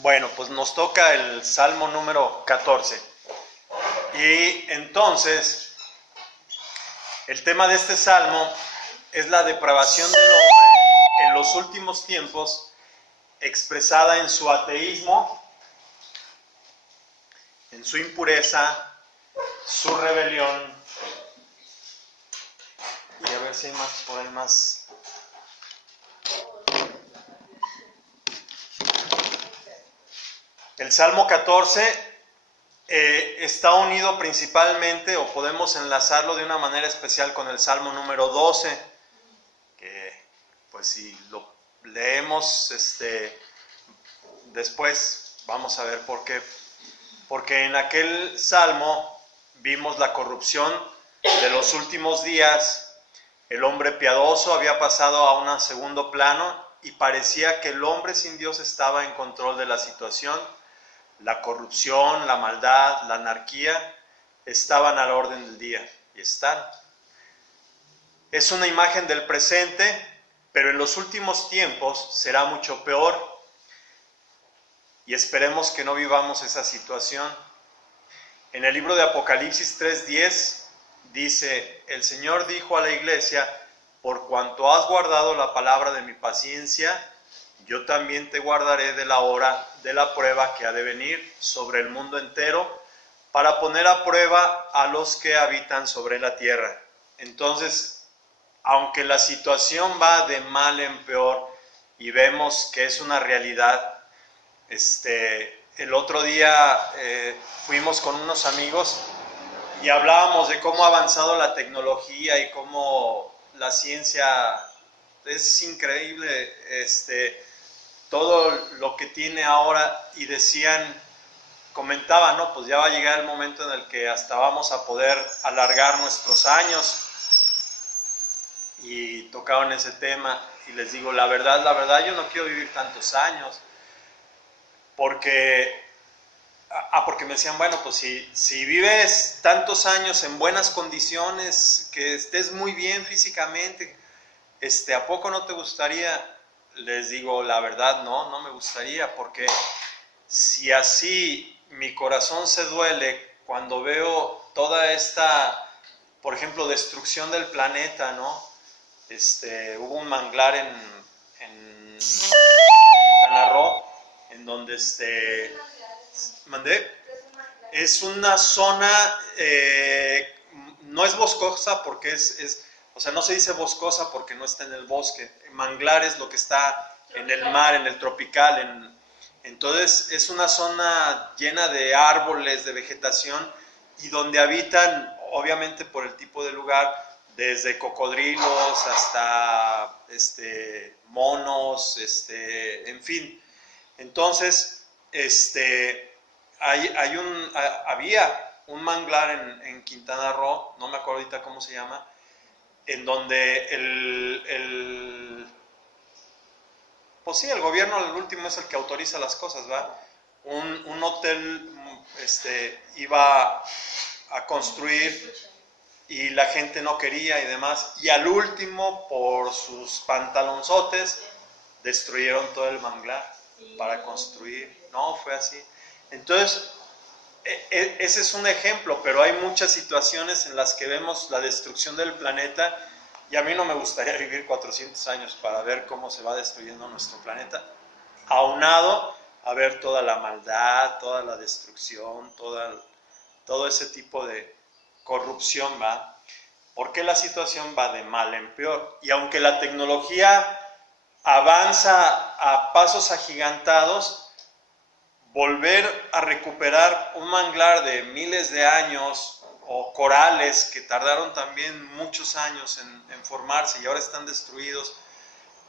Bueno, pues nos toca el Salmo número 14. Y entonces, el tema de este Salmo es la depravación del hombre en los últimos tiempos, expresada en su ateísmo, en su impureza, su rebelión. Y a ver si hay más por ahí más. El Salmo 14 está unido principalmente, o podemos enlazarlo de una manera especial con el Salmo número 12, que pues si lo leemos después vamos a ver por qué. Porque en aquel Salmo vimos la corrupción de los últimos días, el hombre piadoso había pasado a un segundo plano y parecía que el hombre sin Dios estaba en control de la situación. La corrupción, la maldad, la anarquía estaban a la orden del día y están. Es una imagen del presente, pero en los últimos tiempos será mucho peor y esperemos que no vivamos esa situación. En el libro de Apocalipsis 3:10 dice: el Señor dijo a la iglesia: por cuanto has guardado la palabra de mi paciencia, yo también te guardaré de la hora de la prueba que ha de venir sobre el mundo entero, para poner a prueba a los que habitan sobre la tierra. Entonces, aunque la situación va de mal en peor y vemos que es una realidad, el otro día fuimos con unos amigos y hablábamos de cómo ha avanzado la tecnología y cómo la ciencia es increíble, todo lo que tiene ahora, y comentaban, ¿no? Pues ya va a llegar el momento en el que hasta vamos a poder alargar nuestros años, y tocaban ese tema, y les digo, la verdad, yo no quiero vivir tantos años, porque me decían, bueno, pues si vives tantos años en buenas condiciones, que estés muy bien físicamente, ¿a poco no te gustaría? Les digo, la verdad, no me gustaría, porque si así mi corazón se duele cuando veo toda esta, por ejemplo, destrucción del planeta, ¿no? Hubo un manglar en Quintana Roo, en donde mandé. Es una zona, no es boscosa porque o sea, no se dice boscosa porque no está en el bosque. Manglar es lo que está en el mar, en el tropical. Entonces es una zona llena de árboles, de vegetación, y donde habitan, obviamente por el tipo de lugar, desde cocodrilos hasta monos, en fin. Entonces, había un manglar en Quintana Roo, no me acuerdo ahorita cómo se llama, en donde pues sí, el gobierno al último es el que autoriza las cosas, ¿va? Un hotel iba a construir y la gente no quería y demás, y al último, por sus pantalonzotes, destruyeron todo el manglar para construir. No, fue así. Entonces, ese es un ejemplo, pero hay muchas situaciones en las que vemos la destrucción del planeta, y a mí no me gustaría vivir 400 años para ver cómo se va destruyendo nuestro planeta, aunado a ver toda la maldad, toda la destrucción, todo ese tipo de corrupción, ¿va? Porque la situación va de mal en peor, y aunque la tecnología avanza a pasos agigantados, volver a recuperar un manglar de miles de años, o corales que tardaron también muchos años en formarse y ahora están destruidos,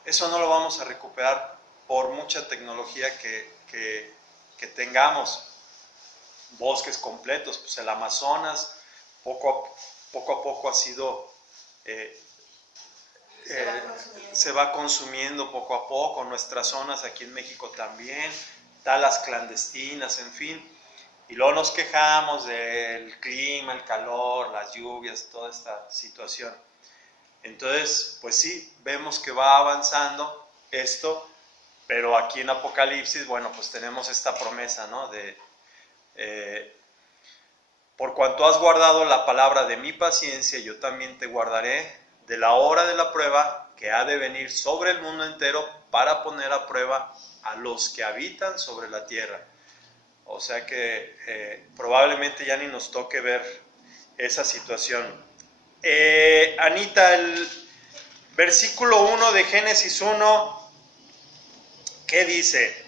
eso no lo vamos a recuperar por mucha tecnología que tengamos. Bosques completos, pues el Amazonas poco a poco ha sido se va consumiendo poco a poco, nuestras zonas aquí en México también, talas clandestinas, en fin, y luego nos quejamos del clima, el calor, las lluvias, toda esta situación. Entonces, pues sí, vemos que va avanzando esto, Pero aquí en Apocalipsis, bueno, pues tenemos esta promesa, ¿no? Por cuanto has guardado la palabra de mi paciencia, yo también te guardaré de la hora de la prueba que ha de venir sobre el mundo entero para poner a prueba a los que habitan sobre la tierra. O sea que probablemente ya ni nos toque ver esa situación. Anita, el versículo 1 de Génesis 1, ¿qué dice?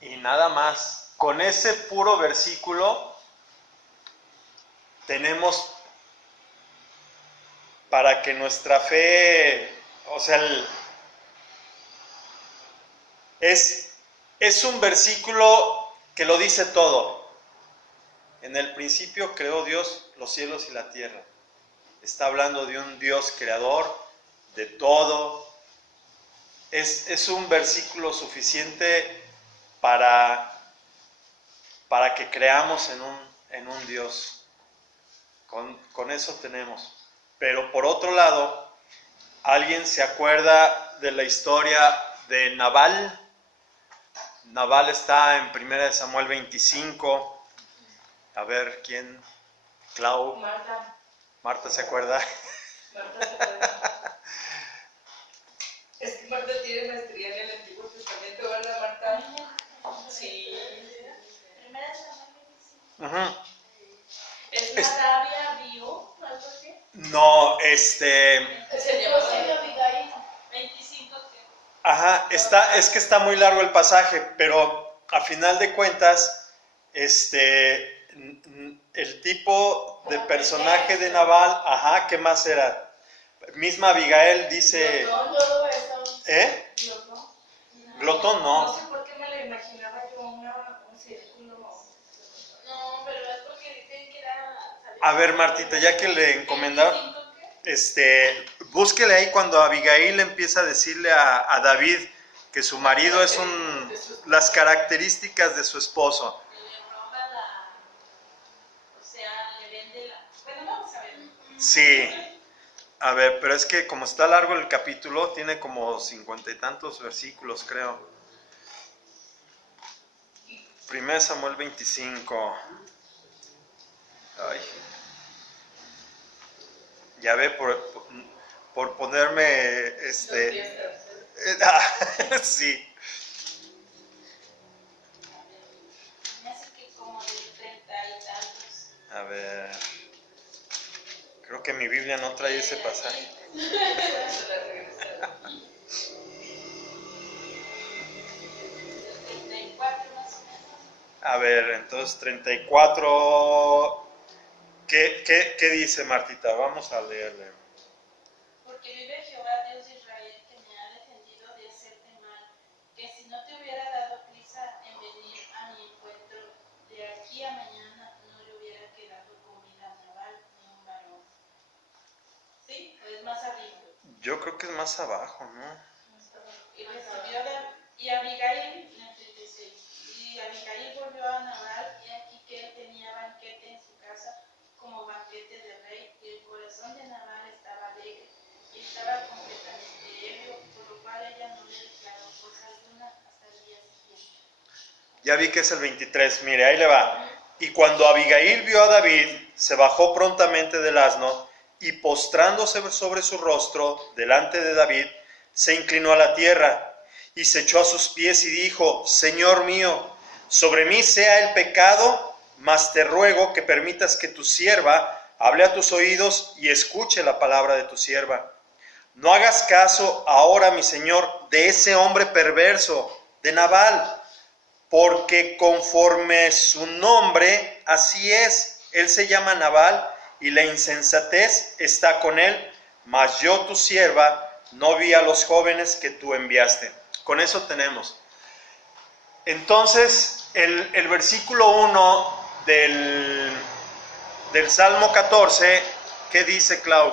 Y nada más, con ese puro versículo tenemos para que nuestra fe, o sea, es un versículo que lo dice todo. En el principio creó Dios los cielos y la tierra. Está hablando de un Dios creador de todo. Es un versículo suficiente para que creamos en un Dios. Con eso tenemos. Pero por otro lado, ¿alguien se acuerda de la historia de Nabal? Nabal está en 1 Samuel 25. A ver, ¿quién? Clau. Marta. Marta se acuerda. Marta se acuerda. Es que Marta tiene maestría en el Antiguo Testamento, ¿verdad, Marta? Sí. Uh-huh. ¿Es Natalia Bio? ¿Algo así? No, Se llama Abigail. 25. Ajá, es que está muy largo el pasaje, pero a final de cuentas, el tipo de personaje de Nabal, ajá, ¿qué más era? Misma Abigail dice, ¿eh? Glotón No no. sé por qué me la imaginaba yo un círculo. No, pero es porque dicen que era... A ver, Martita, ya que le encomendaron, búsquele ahí cuando Abigail empieza a decirle a David que su marido es las características de su esposo. Le roba la... O sea, le vende la... Bueno, vamos a ver. Sí. A ver, pero es que como está largo el capítulo, tiene como 50 y tantos versículos, creo. 1 Samuel 25. Ay. Ya ve, por ponerme, sí. Me hace que como de 30 y tantos. A ver. Creo que mi Biblia no trae ese pasaje. Se la regresaron. 34 más o menos. A ver, entonces 34. ¿Qué dice Martita? Vamos a leerle. Porque vive Jehová Dios de Israel, que me ha defendido de hacerte mal, que si no te hubiera dado prisa en venir a mi encuentro, de aquí a mañana no le hubiera quedado comida a Nabal ni un varón. ¿Sí? ¿O es más arriba? Yo creo que es más abajo, ¿no? Y Abigail, en el 36, y Abigail volvió a Nabal, y aquí que él tenía banquete en su casa, como banquete de rey, y el corazón de Nabal estaba alegre, y estaba completamente ebrio, por lo cual ella no le declaró cosa alguna hasta el día siguiente. Ya vi que es el 23, mire, ahí le va. Y cuando Abigail vio a David, se bajó prontamente del asno, y postrándose sobre su rostro delante de David, se inclinó a la tierra, y se echó a sus pies y dijo: Señor mío, sobre mí sea el pecado, mas te ruego que permitas que tu sierva hable a tus oídos y escuche la palabra de tu sierva. No hagas caso ahora, mi señor, de ese hombre perverso, de Nabal, porque conforme su nombre, así es. Él se llama Nabal, y la insensatez está con él, mas yo, tu sierva, no vi a los jóvenes que tú enviaste. Con eso tenemos. Entonces, el versículo 1 del Salmo 14, ¿qué dice, Clau?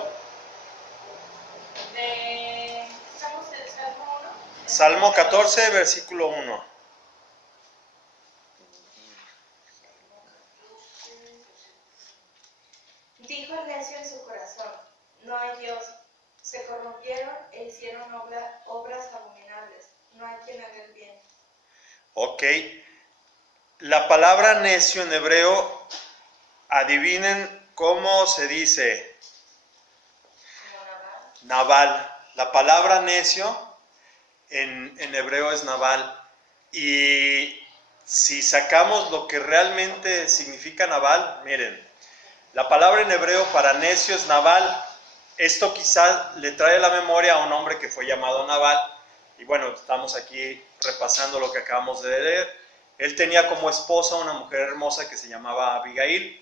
¿Estamos en el Salmo Salmo 14, versículo 1. Dijo el necio en su corazón, no hay Dios. Se corrompieron e hicieron obras abominables. No hay quien haga el bien. Ok. La palabra necio en hebreo, adivinen cómo se dice. Como Naval. La palabra necio en hebreo es naval. Y si sacamos lo que realmente significa naval, miren, la palabra en hebreo para necio es naval. Esto quizás le trae a la memoria a un hombre que fue llamado Nabal. Y bueno, estamos aquí repasando lo que acabamos de leer. Él tenía como esposa una mujer hermosa que se llamaba Abigail.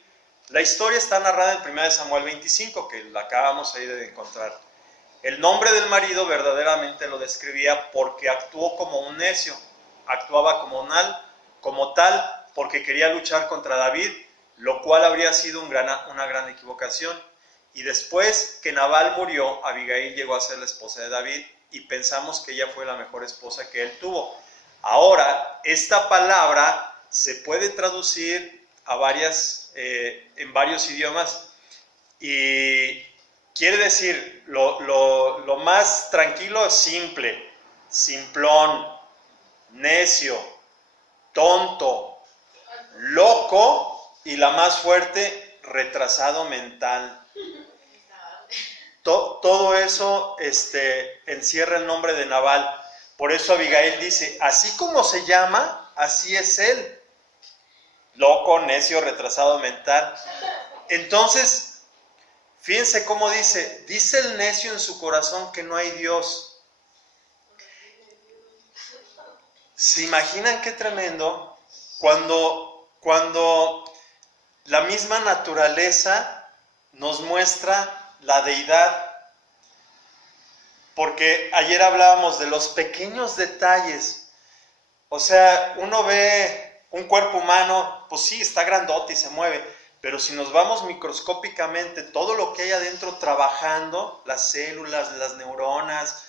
La historia está narrada en 1 Samuel 25, que la acabamos ahí de encontrar. El nombre del marido verdaderamente lo describía porque actuó como un necio. Actuaba como tal porque quería luchar contra David, lo cual habría sido una gran equivocación. Y después que Nabal murió, Abigail llegó a ser la esposa de David y pensamos que ella fue la mejor esposa que él tuvo. Ahora, esta palabra se puede traducir en varios idiomas y quiere decir lo más tranquilo, simple, simplón, necio, tonto, loco y la más fuerte, retrasado mental. Todo eso encierra el nombre de Nabal. Por eso Abigail dice, así como se llama, así es él. Loco, necio, retrasado mental. Entonces, fíjense cómo dice el necio en su corazón que no hay Dios. ¿Se imaginan qué tremendo? Cuando la misma naturaleza nos muestra la deidad, porque ayer hablábamos de los pequeños detalles. O sea, uno ve un cuerpo humano, pues sí, está grandote y se mueve, pero si nos vamos microscópicamente, todo lo que hay adentro trabajando, las células, las neuronas,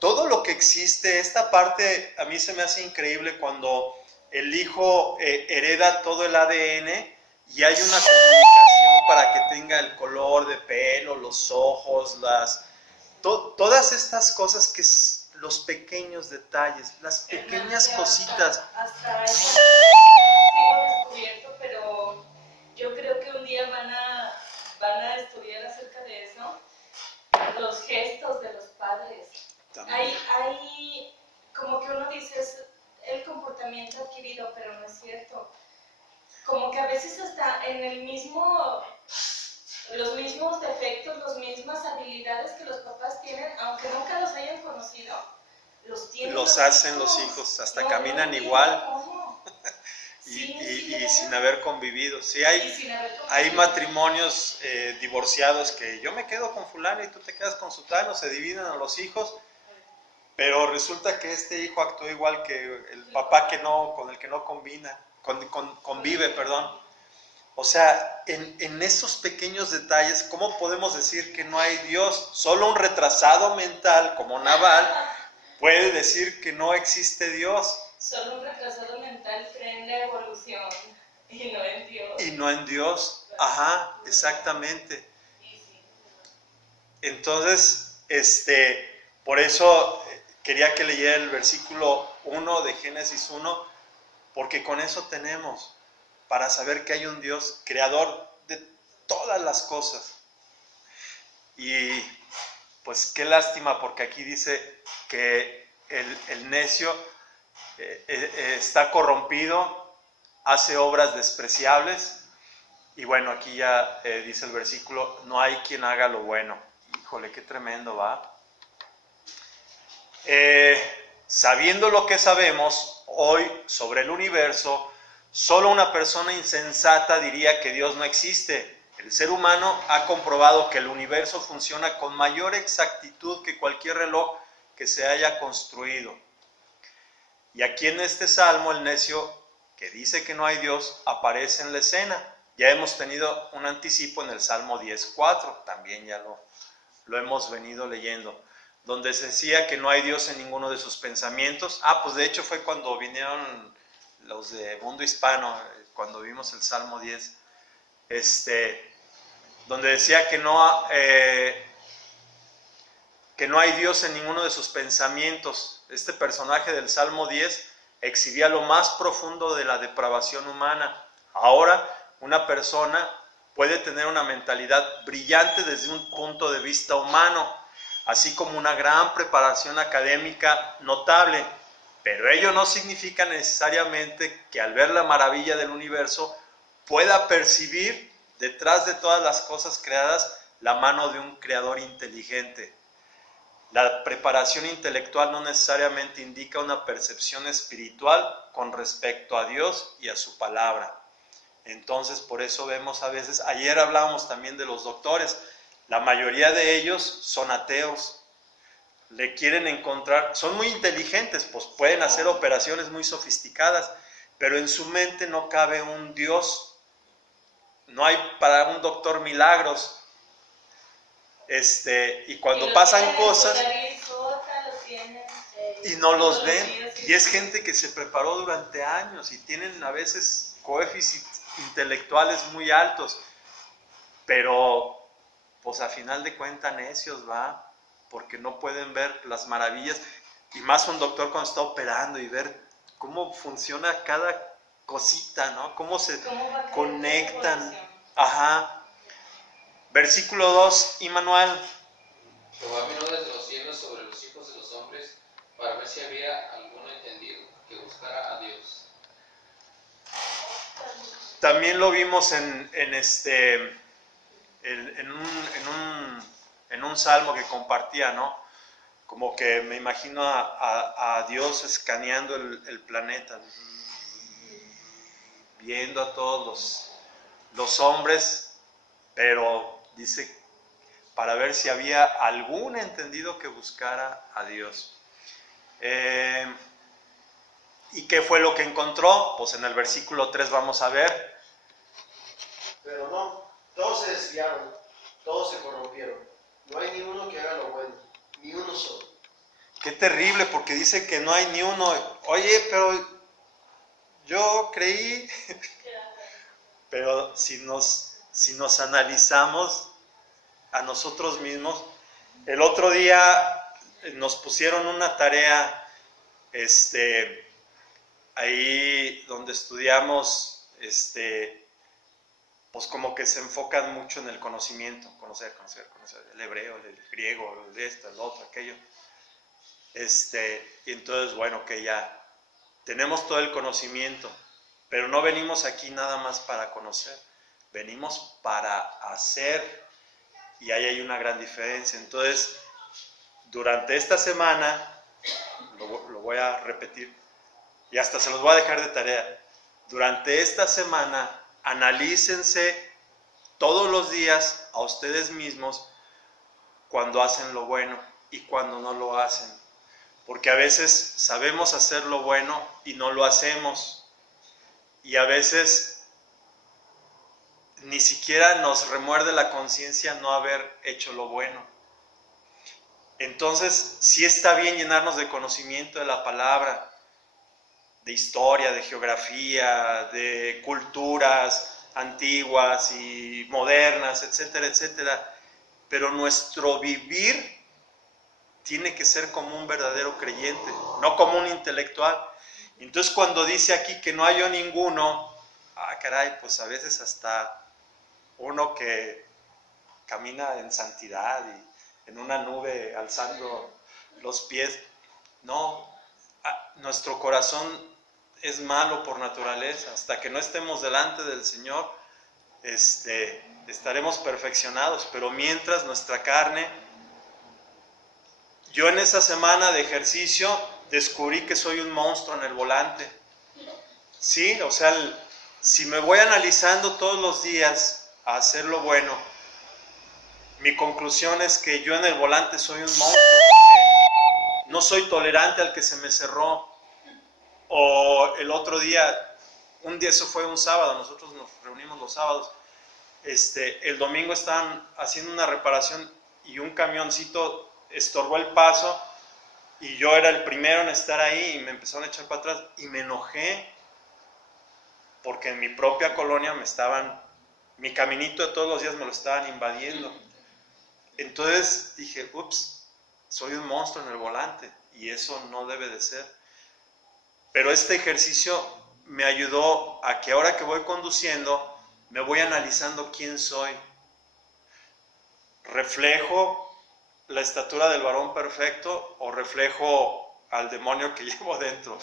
todo lo que existe, esta parte a mí se me hace increíble cuando el hijo hereda todo el ADN y hay una comunicación para que tenga el color de pelo, los ojos, todas estas cosas que es los pequeños detalles, las pequeñas cositas. Hasta eso sigo descubierto, pero yo creo que un día van a estudiar acerca de eso, los gestos de los padres. Hay como que uno dice es el comportamiento adquirido, pero no es cierto. Como que a veces hasta en los mismos defectos, las mismas habilidades que los papás tienen, aunque nunca los hayan conocido, los tienen. Los hacen los hijos, hasta caminan igual. ¿Cómo? Y sin haber convivido. Sí, hay matrimonios divorciados que yo me quedo con fulano y tú te quedas con sutano, se dividen a los hijos, pero resulta que este hijo actuó igual que el papá con el que no convive, perdón. O sea, en esos pequeños detalles, ¿cómo podemos decir que no hay Dios? Solo un retrasado mental como Nabal puede decir que no existe Dios. Solo un retrasado mental cree en la evolución y no en Dios. Y no en Dios. Ajá, exactamente. Entonces, por eso quería que leyera el versículo 1 de Génesis 1, porque con eso tenemos para saber que hay un Dios creador de todas las cosas. Y pues qué lástima, porque aquí dice que el necio está corrompido, hace obras despreciables, y bueno, aquí ya dice el versículo, no hay quien haga lo bueno. Híjole, qué tremendo, ¿va? Sabiendo lo que sabemos hoy sobre el universo, solo una persona insensata diría que Dios no existe. El ser humano ha comprobado que el universo funciona con mayor exactitud que cualquier reloj que se haya construido. Y aquí en este salmo, el necio que dice que no hay Dios aparece en la escena. Ya hemos tenido un anticipo en el Salmo 10:4, también ya lo hemos venido leyendo. donde se decía que no hay Dios en ninguno de sus pensamientos. Pues de hecho fue cuando vinieron los de Mundo Hispano, cuando vimos el Salmo 10, donde decía que no hay Dios en ninguno de sus pensamientos. Este personaje del Salmo 10 exhibía lo más profundo de la depravación humana. Ahora, una persona puede tener una mentalidad brillante desde un punto de vista humano, así como una gran preparación académica notable, pero ello no significa necesariamente que al ver la maravilla del universo pueda percibir detrás de todas las cosas creadas la mano de un creador inteligente. La preparación intelectual no necesariamente indica una percepción espiritual con respecto a Dios y a su palabra. Entonces, por eso vemos a veces, ayer hablábamos también de los doctores, la mayoría de ellos son ateos, le quieren encontrar, son muy inteligentes, pues pueden hacer operaciones muy sofisticadas, pero en su mente no cabe un Dios, no hay para un doctor milagros, y cuando pasan cosas y no los ven, y es gente que se preparó durante años y tienen a veces coeficientes intelectuales muy altos, pero pues a final de cuentas necios, porque no pueden ver las maravillas, y más un doctor cuando está operando y ver cómo funciona cada cosita, ¿no? Cómo se conectan. Versículo 2, Immanuel. Jehová miró desde los cielos sobre los hijos de los hombres para ver si había alguno entendido que buscara a Dios. También lo vimos en un salmo que compartía, ¿no? Como que me imagino a Dios escaneando el planeta, viendo a todos los hombres, pero dice, para ver si había algún entendido que buscara a Dios. ¿Y qué fue lo que encontró? Pues en el versículo 3 vamos a ver. Pero no, todos se desviaron, todos se corrompieron. No hay ni uno que haga lo bueno, ni uno solo. Qué terrible, porque dice que no hay ni uno. Oye, pero yo creí. Pero si nos analizamos a nosotros mismos, el otro día nos pusieron una tarea, ahí donde estudiamos, pues como que se enfocan mucho en el conocimiento, conocer, el hebreo, el griego, el esto, el otro, aquello. Y entonces, bueno, que ya tenemos todo el conocimiento, pero no venimos aquí nada más para conocer, venimos para hacer, y ahí hay una gran diferencia. Entonces, durante esta semana, lo voy a repetir, y hasta se los voy a dejar de tarea, durante esta semana, analícense todos los días a ustedes mismos cuando hacen lo bueno y cuando no lo hacen. Porque a veces sabemos hacer lo bueno y no lo hacemos. Y a veces ni siquiera nos remuerde la conciencia no haber hecho lo bueno. Entonces, sí está bien llenarnos de conocimiento de la palabra, de historia, de geografía, de culturas antiguas y modernas, etcétera, etcétera. Pero nuestro vivir tiene que ser como un verdadero creyente, no como un intelectual. Entonces, cuando dice aquí que no halló ninguno, caray, pues a veces hasta uno que camina en santidad y en una nube alzando los pies, no, nuestro corazón es malo por naturaleza. Hasta que no estemos delante del Señor, estaremos perfeccionados, pero mientras nuestra carne. Yo en esa semana de ejercicio descubrí que soy un monstruo en el volante. Sí, o sea, si me voy analizando todos los días a hacer lo bueno, mi conclusión es que yo en el volante soy un monstruo, porque no soy tolerante al que se me cerró. O el otro día, eso fue un sábado, nosotros nos reunimos los sábados, el domingo estaban haciendo una reparación y un camioncito estorbó el paso y yo era el primero en estar ahí y me empezaron a echar para atrás y me enojé porque en mi propia colonia mi caminito de todos los días me lo estaban invadiendo. Entonces dije, ups, soy un monstruo en el volante y eso no debe de ser. Pero este ejercicio me ayudó a que ahora que voy conduciendo, me voy analizando quién soy. ¿Reflejo la estatura del varón perfecto o reflejo al demonio que llevo dentro?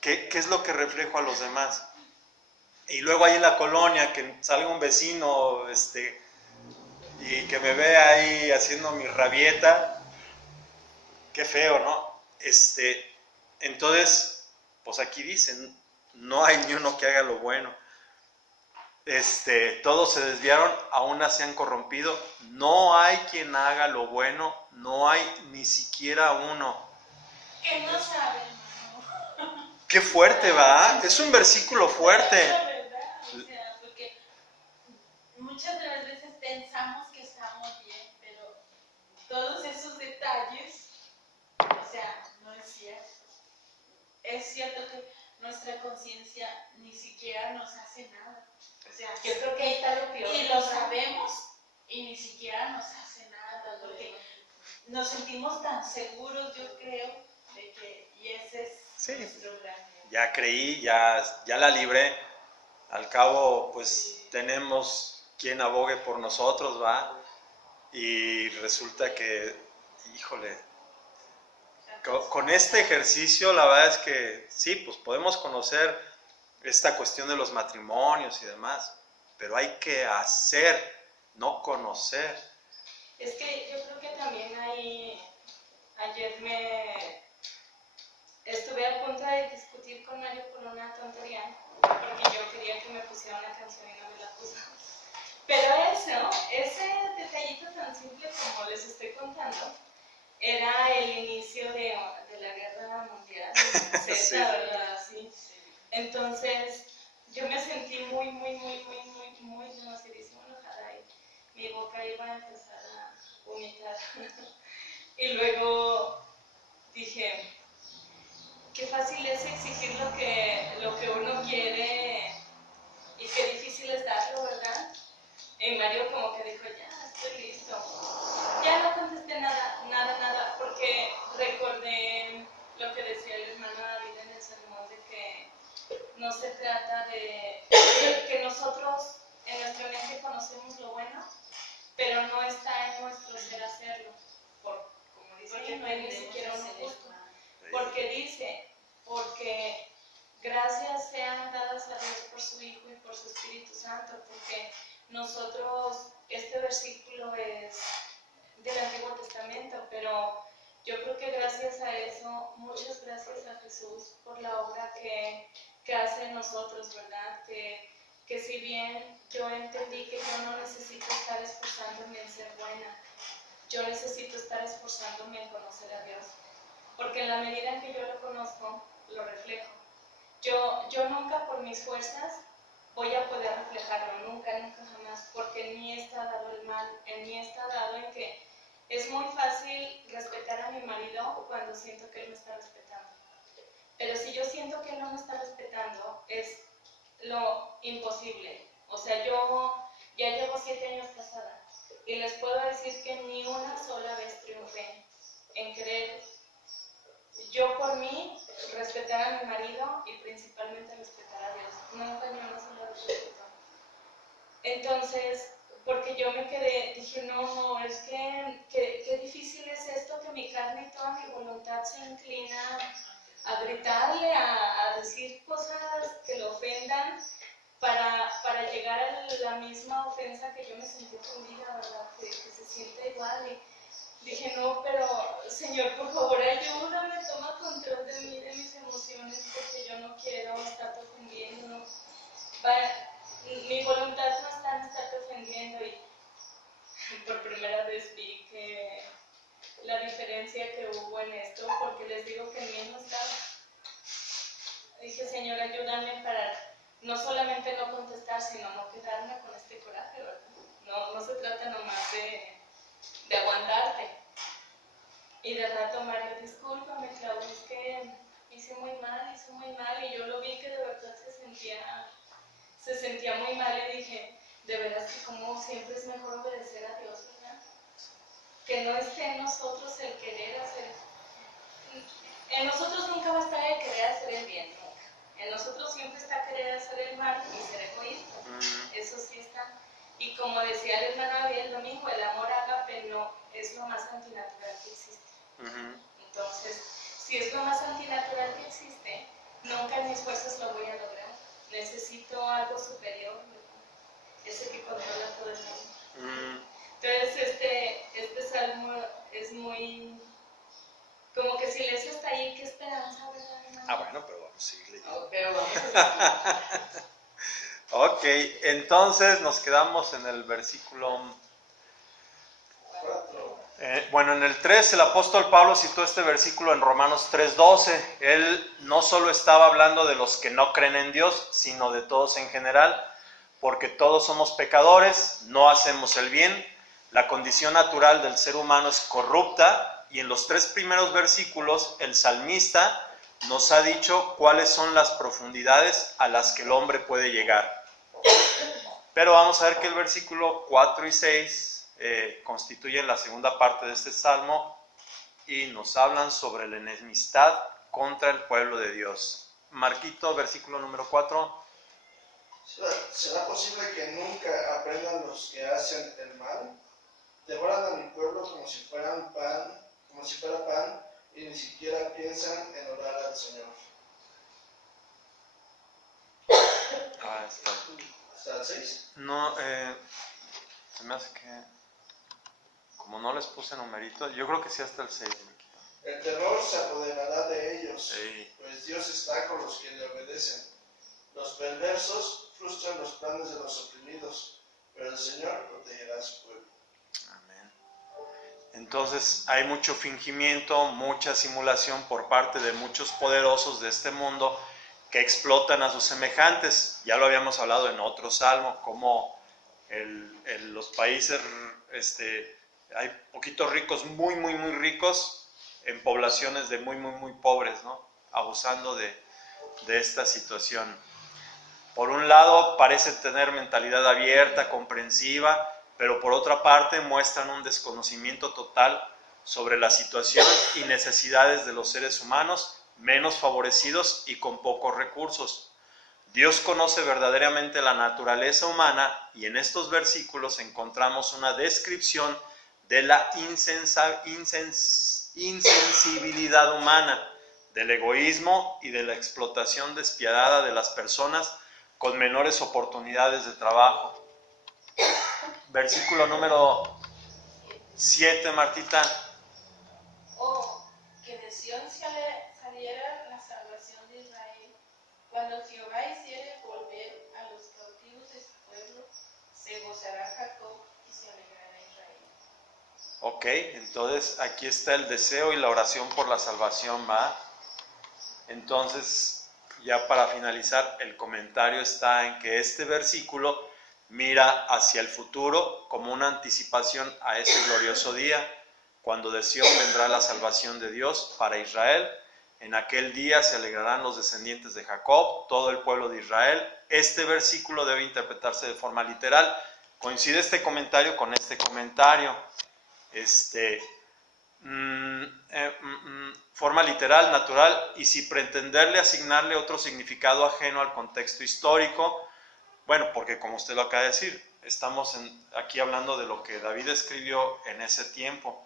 ¿Qué es lo que reflejo a los demás? Y luego ahí en la colonia, que salga un vecino y que me vea ahí haciendo mi rabieta, qué feo, ¿no? Entonces, pues aquí dicen, no hay ni uno que haga lo bueno. Todos se desviaron, aún se han corrompido. No hay quien haga lo bueno, no hay ni siquiera uno. Que no sabe, hermano. Qué fuerte, ¿va? Es un versículo fuerte. La verdad, o sea, porque muchas de las veces pensamos que estamos bien, pero todos esos detalles, o sea, no es cierto. Es cierto que nuestra conciencia ni siquiera nos hace nada. O sea, Yo creo que ahí está lo peor. y lo sabemos y ni siquiera nos hace nada, porque nos sentimos tan seguros, yo creo, de que, y ese es Sí. nuestro gran miedo. Ya creí, ya la libré. Al cabo, pues tenemos quien abogue por nosotros, ¿va? Y resulta que, híjole, con este ejercicio la verdad es que sí, pues podemos conocer esta cuestión de los matrimonios y demás, pero hay que hacer, no conocer. Es que yo creo que también ayer estuve a punto de discutir con Mario por una tontería, porque yo quería que me pusiera una canción y no me la puso. Pero ese detallito tan simple como les estoy contando, era el inicio de la guerra mundial, Z, Sí. ¿verdad? Sí. Entonces, yo me sentí muy demasiadísimo enojada y mi boca iba a empezar a vomitar. Y luego dije, qué fácil es exigir lo que uno quiere y qué difícil es darlo, ¿verdad? Y Mario como que dijo, ya, estoy listo. Ya no contesté nada, porque recordé lo que decía el hermano David en el sermón de que no se trata de que nosotros en nuestra mente conocemos lo bueno, pero no está en nuestro ser hacerlo. Como dice, porque no hay ni siquiera un gusto. Porque gracias sean dadas a Dios por su Hijo y por su Espíritu Santo, porque nosotros, este versículo es del Antiguo Testamento, pero yo creo que gracias a eso, muchas gracias a Jesús por la obra que hace en nosotros, ¿verdad? Que si bien yo entendí que yo no necesito estar esforzándome en ser buena, yo necesito estar esforzándome en conocer a Dios, porque en la medida en que yo lo conozco, lo reflejo. Yo nunca por mis fuerzas voy a poder reflejarlo, nunca jamás, porque en mí está dado el mal, en mí está dado en que es muy fácil respetar a mi marido cuando siento que él me está respetando. Pero si yo siento que él no me está respetando, es lo imposible. O sea, yo ya llevo 7 años casada y les puedo decir que ni una sola vez triunfé en querer yo por mí respetar a mi marido y principalmente respetar a Dios. Nunca ni una sola vez respeto. Entonces, porque yo me quedé, dije, no, es que qué difícil es esto, que mi carne y toda mi voluntad se inclina a gritarle, a decir cosas que lo ofendan, para llegar a la misma ofensa que yo me sentí ofendida, ¿verdad? Que se siente igual. Y dije, no, pero Señor, por favor, ayúdame, toma control de mí, de mis emociones, porque yo no quiero estarte ofendiendo. Mi voluntad no está en estarte ofendiendo. Y por primera vez vi que la diferencia que hubo en esto, porque les digo que en mí no estaba. Dije, Señor, ayúdame para no solamente no contestar, sino no quedarme con este coraje, ¿verdad? No se trata nomás de aguantarte, Y de rato Mario, discúlpame, Claudia, es que hice muy mal, y yo lo vi que de verdad se sentía muy mal y dije, de veras que como siempre es mejor obedecer a Dios, ¿verdad? Que no esté en nosotros el querer hacer, en nosotros nunca va a estar el querer hacer el bien, nunca. En nosotros siempre está querer hacer el mal y ser egoístas, eso sí está. Y como decía el hermano Abel el domingo, el amor ágape no es lo más antinatural que existe. Entonces, si es lo más antinatural que existe, nunca en mis fuerzas lo voy a lograr. Necesito algo superior, ¿verdad? Ese que controla todo el mundo. Entonces, este salmo es muy... Como que si eso está ahí, qué esperanza, ¿verdad, hermano? Bueno, pero vamos a seguir leyendo. Pero vamos a seguir. Ok, entonces nos quedamos en el versículo 4. Bueno, en el 3 el apóstol Pablo citó este versículo en Romanos 3:12. Él no solo estaba hablando de los que no creen en Dios, sino de todos en general, porque todos somos pecadores, no hacemos el bien, la condición natural del ser humano es corrupta, y en los 3 primeros versículos el salmista nos ha dicho cuáles son las profundidades a las que el hombre puede llegar. Pero vamos a ver que el versículo 4 y 6 constituyen la segunda parte de este salmo y nos hablan sobre la enemistad contra el pueblo de Dios. Marquito, versículo número 4. ¿Será posible que nunca aprendan los que hacen el mal? Devoran a mi pueblo como si fuera pan, y ni siquiera piensan en orar al Señor. Está. ¿Hasta el 6? No, se me hace que, como no les puse numerito, yo creo que sí hasta el 6. El terror se apoderará de ellos, Sí. pues Dios está con los que le obedecen. Los perversos frustran los planes de los oprimidos, pero el Señor protegerá a su pueblo. Amén. Entonces hay mucho fingimiento, mucha simulación por parte de muchos poderosos de este mundo que explotan a sus semejantes. Ya lo habíamos hablado en otro salmo, como los países, hay poquitos ricos, muy ricos, en poblaciones de muy pobres, ¿no? Abusando de esta situación. Por un lado parece tener mentalidad abierta, comprensiva, pero por otra parte muestran un desconocimiento total sobre la situación y necesidades de los seres humanos menos favorecidos y con pocos recursos. Dios conoce verdaderamente la naturaleza humana y en estos versículos encontramos una descripción de la insensibilidad humana, del egoísmo y de la explotación despiadada de las personas con menores oportunidades de trabajo. Versículo número 7, Martita. Oh, que de Sión saliera la salvación de Israel. Cuando Jehová hiciere volver a los cautivos de su pueblo, se gozará Jacob y se alegrará Israel. Ok, entonces aquí está el deseo y la oración por la salvación, ¿va? Entonces, ya para finalizar, el comentario está en que este versículo mira hacia el futuro como una anticipación a ese glorioso día, cuando de Sión vendrá la salvación de Dios para Israel. En aquel día se alegrarán los descendientes de Jacob, todo el pueblo de Israel. Este versículo debe interpretarse de forma literal. Coincide este comentario con este comentario. Forma literal, natural, y si pretenderle asignarle otro significado ajeno al contexto histórico, bueno, porque como usted lo acaba de decir, estamos aquí hablando de lo que David escribió en ese tiempo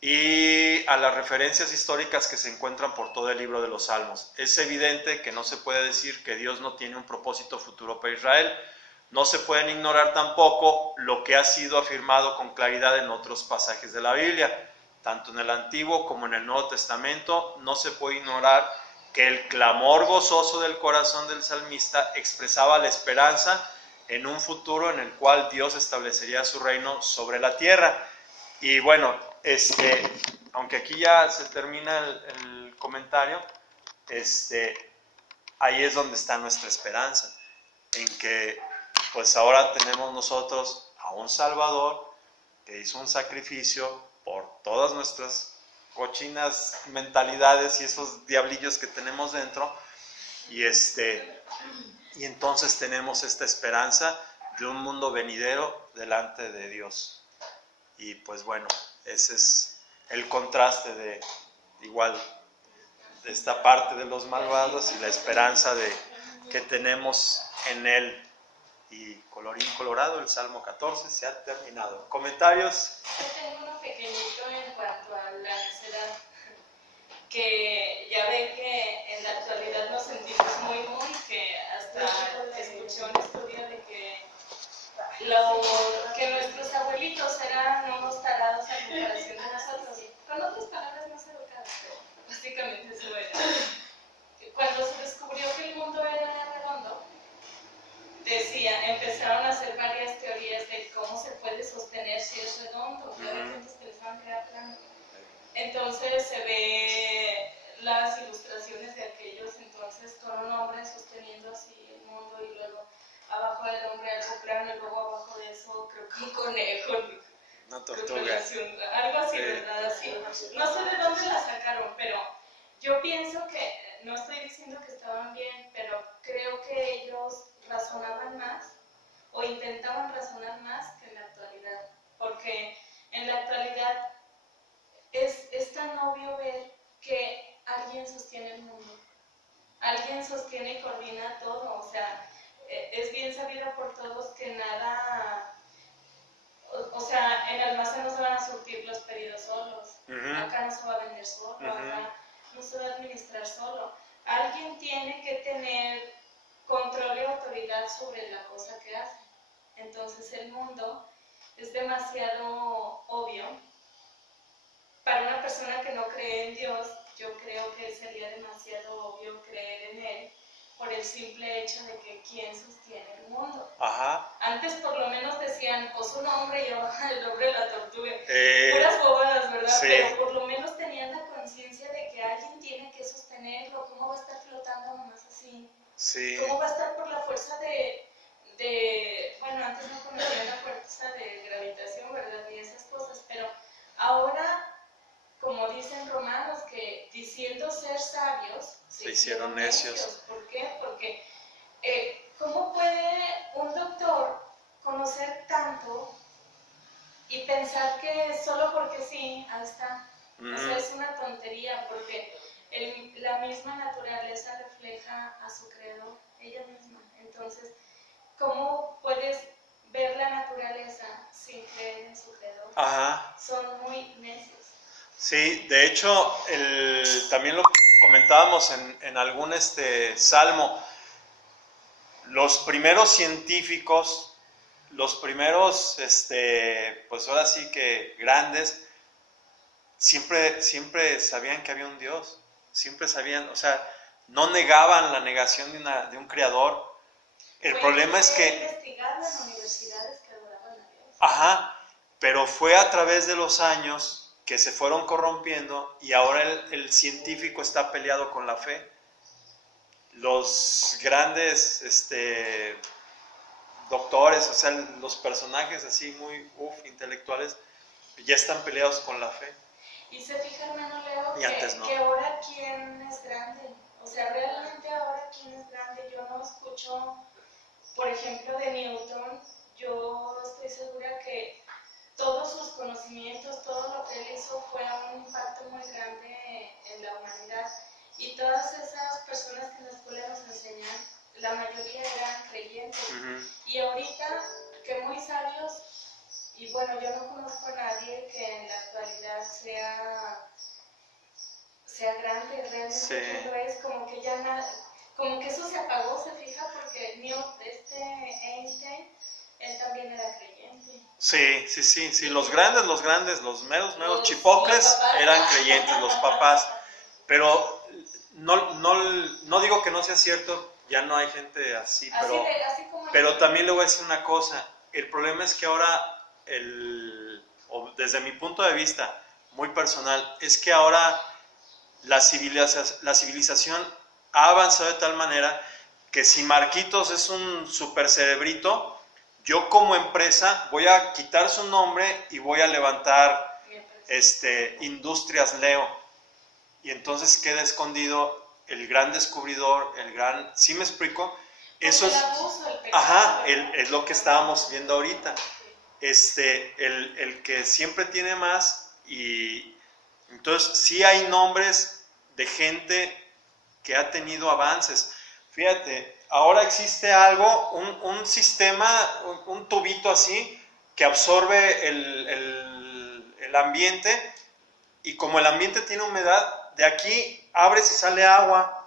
y a las referencias históricas que se encuentran por todo el libro de los Salmos. Es evidente que no se puede decir que Dios no tiene un propósito futuro para Israel. No se pueden ignorar tampoco lo que ha sido afirmado con claridad en otros pasajes de la Biblia. Tanto en el Antiguo como en el Nuevo Testamento, no se puede ignorar que el clamor gozoso del corazón del salmista expresaba la esperanza en un futuro en el cual Dios establecería su reino sobre la tierra. Y bueno, aunque aquí ya se termina el comentario, ahí es donde está nuestra esperanza, en que pues ahora tenemos nosotros a un Salvador que hizo un sacrificio por todas nuestras cochinas mentalidades y esos diablillos que tenemos dentro, y entonces tenemos esta esperanza de un mundo venidero delante de Dios. Y pues bueno, ese es el contraste de esta parte de los malvados y la esperanza que tenemos en Él. Y colorín colorado, el Salmo 14 se ha terminado. ¿Comentarios? Yo tengo uno pequeñito en cuanto a la necedad, que ya ven que en la actualidad nos sentimos muy, que hasta escuché un estudio de que nuestros abuelitos eran unos tarados a comparación de nosotros, con otras palabras más educadas, pero básicamente eso era. Cuando se descubrió que el mundo era redondo, empezaron a hacer varias teorías de cómo se puede sostener si es redondo. Había gente que pensaban que era plano. Entonces se ve las ilustraciones de aquellos entonces con un hombre sosteniendo así el mundo y luego abajo del hombre algo plano y luego abajo de eso creo que un conejo, una tortuga, algo así, ¿verdad? Así. No sé de dónde la sacaron, pero yo pienso que, no estoy diciendo que estaban bien, pero creo que ellos razonaban más o intentaban razonar más que en la actualidad, porque en la actualidad es tan obvio ver que alguien sostiene el mundo, alguien sostiene y coordina todo, o sea, es bien sabido por todos que nada, o sea, en el almacén no se van a surtir los pedidos solos, acá no se va a vender solo, acá no se va a administrar solo, alguien tiene que tener control y autoridad sobre la cosa que hace. Entonces el mundo es demasiado obvio. Para una persona que no cree en Dios, yo creo que sería demasiado obvio creer en Él por el simple hecho de que ¿quién sostiene el mundo? Ajá. Antes por lo menos decían, pues un hombre y el hombre de la tortuga. Puras bobadas, ¿verdad? Sí. Pero por lo menos tenían la conciencia de que alguien tiene que sostenerlo. ¿Cómo va a estar flotando nomás así? Sí. ¿Cómo va a estar por la fuerza bueno, antes no conocían la fuerza de gravitación, ¿verdad? Ni esas cosas, pero ahora, como dicen Romanos, que diciendo ser sabios, se hicieron necios. ¿Por qué? Porque, ¿cómo puede un doctor conocer tanto y pensar que solo porque sí, ahí está? O sea, es una tontería, porque la misma naturaleza refleja a su creador, ella misma. Entonces, ¿cómo puedes ver la naturaleza sin creer en su creador? Ajá. Son muy necios. Sí, de hecho, también lo comentábamos en algún salmo, los primeros científicos, los primeros, pues ahora sí que grandes, siempre sabían que había un Dios, siempre sabían, o sea, no negaban la negación de un creador. El problema es que... investigar las universidades que adoraban a Dios. Ajá, pero fue a través de los años que se fueron corrompiendo y ahora el científico está peleado con la fe. Los grandes doctores, o sea, los personajes así muy intelectuales, ya están peleados con la fe. Y se fija, hermano Leo, Y antes no. que ahora quién es grande. O sea, realmente ahora quién es grande. Yo no escucho, por ejemplo, de Newton. Yo estoy segura que todos sus conocimientos, todo lo que él hizo fue un impacto muy grande en la humanidad. Y todas esas personas que en la escuela nos enseñan, la mayoría eran creyentes. Y ahorita, que muy sabios, y bueno, yo no conozco a nadie que en la actualidad sea grande, realmente Sí. lo es, como que ya nada, como que eso se apagó, se fija, porque Einstein, él también era creyente. Sí, los grandes, los meros chipocles eran creyentes, los papás, pero no digo que no sea cierto, ya no hay gente así, pero también le voy a decir una cosa, el problema es que ahora, o desde mi punto de vista muy personal, es que ahora la civilización ha avanzado de tal manera que si Marquitos es un super cerebrito, yo como empresa voy a quitar su nombre y voy a levantar Industrias Leo. Y entonces queda escondido el gran descubridor, ¿sí me explico? Eso es, el abuso, el pecado, ajá, es lo que estábamos viendo ahorita. El que siempre tiene más, y entonces sí hay nombres de gente que ha tenido avances. Fíjate, ahora existe algo, un sistema, un tubito así, que absorbe el ambiente, y como el ambiente tiene humedad, de aquí abres y sale agua.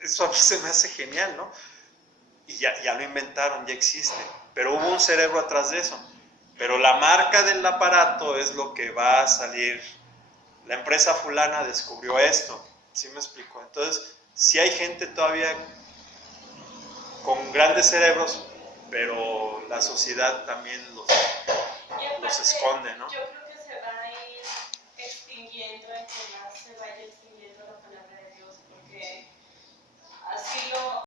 Eso a mí se me hace genial, ¿no? Y ya lo inventaron, ya existe. Pero hubo un cerebro atrás de eso. Pero la marca del aparato es lo que va a salir. La empresa fulana descubrió esto. ¿Sí me explico? Entonces, sí hay gente todavía con grandes cerebros, pero la sociedad también los esconde, ¿no? Yo creo que se va a ir extinguiendo entre más se vaya